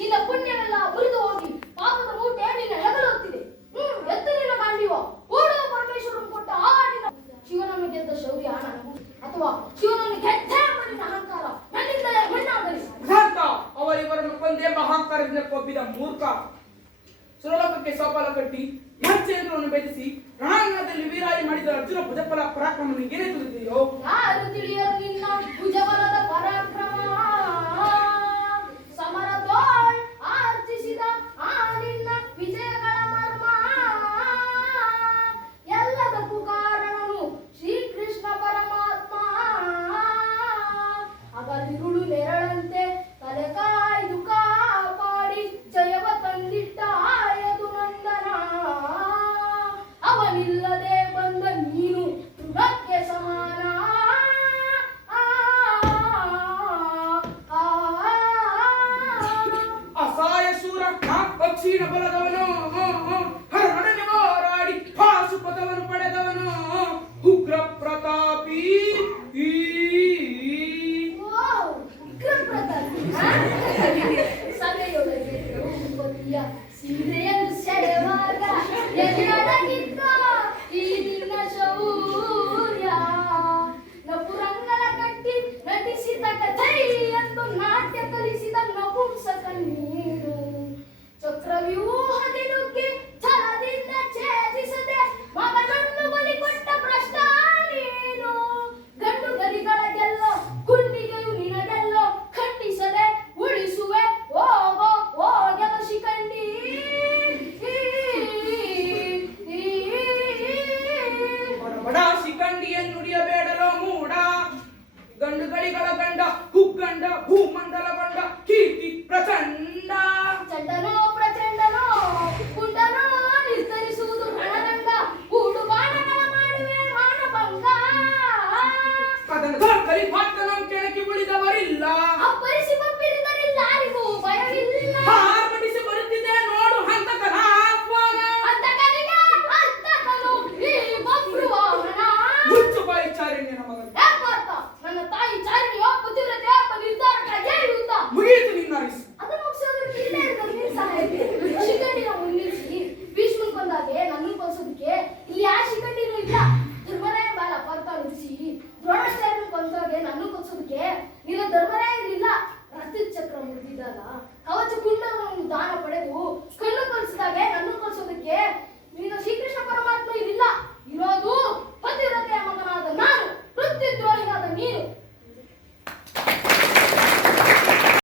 ನಿನ್ನ ಪುಣ್ಯವೆಲ್ಲ ಮುರಿದು ಹೋಗಿ ಪಾಪದ ಮೂಟೆ ನಿನ್ನ ಹೆಗಲುತ್ತಿದೆ. ಎತ್ತು ನಿನ್ನ ಗಾಂಡಿವ ಓಡುವ ಪರಮೇಶ್ವರನು ಕೊಟ್ಟ ಆ ನಿನ್ನ ಶಿವನನ್ನು ಗೆದ್ದ ಶೌರ್ಯ ನನಗೂ ಅಥವಾ ಶಿವನನ್ನು ಗೆದ್ದೆ ಎಂಬ ನಿನ್ನ ಅಹಂಕಾರ ನನ್ನಿಂದಲೇ ಮಣ್ಣಾಗಲಿ. ಅವರಿವರನ್ನು ಕೊಂದೆಂಬ ಅಹಂಕಾರದಿಂದ ಕೊಬ್ಬಿದ ಮೂರ್ಖ. ಸುರಲೋಕಕ್ಕೆ ಸೋಪಾಲ ಕಟ್ಟಿ ಮಹರ್ಷೇಂದ್ರವನ್ನು ಬೆಳೆಸಿ ರಣಾಂಗಣದಲ್ಲಿ ವೀರಾಯಿ ಮಾಡಿದ ಅರ್ಜುನ ಭುಜಬಲ ಪರಾಕ್ರಮ ಏನೇ ತಿಳಿದಿದೆಯೋ? ಯಾರು ತಿಳಿಯರು ನಿನ್ನ ಭುಜಬಲದ ಪರಾಕ್ರಮ. ಸಮರದೋಳ್ ಆರ್ಜಿಸಿದ ಆ ನಿನ್ನ ವಿಜಯಗಳ ಮರ್ಮ. ಎಲ್ಲದಕ್ಕೂ ಕಾರಣನು ಶ್ರೀಕೃಷ್ಣ ಪರಮಾತ್ಮ. ಅಗಲಿರುಳು ನೆರಳಂತೆ ತಲೆ ಕಾಯ್ದು ಕಾಪಾಡಿ ಜಯವ ತಂದಿಟ್ಟ ಆಯದು ನಂದನ. ಅವನಿಲ್ಲದೆ ಬಂದ ನೀನು ತೃಣಕ್ಕೆ ಸಮಾನ. ಅಸಹಾಯ ಶೂರ ಪಕ್ಷಿನ ಬಲದವನು, ಹರನೊಡನೆ ಹೋರಾಡಿ ಪಾಶುಪತವನ್ನು ಪಡೆದವನು, ಉಗ್ರ ಪ್ರತಾಪಿ. ಉಗ್ರ ಪ್ರತಾಪಿ ಸಭೆಯೊಳಗೆ ದ್ರೌಪದಿಯ ಸೀರೆ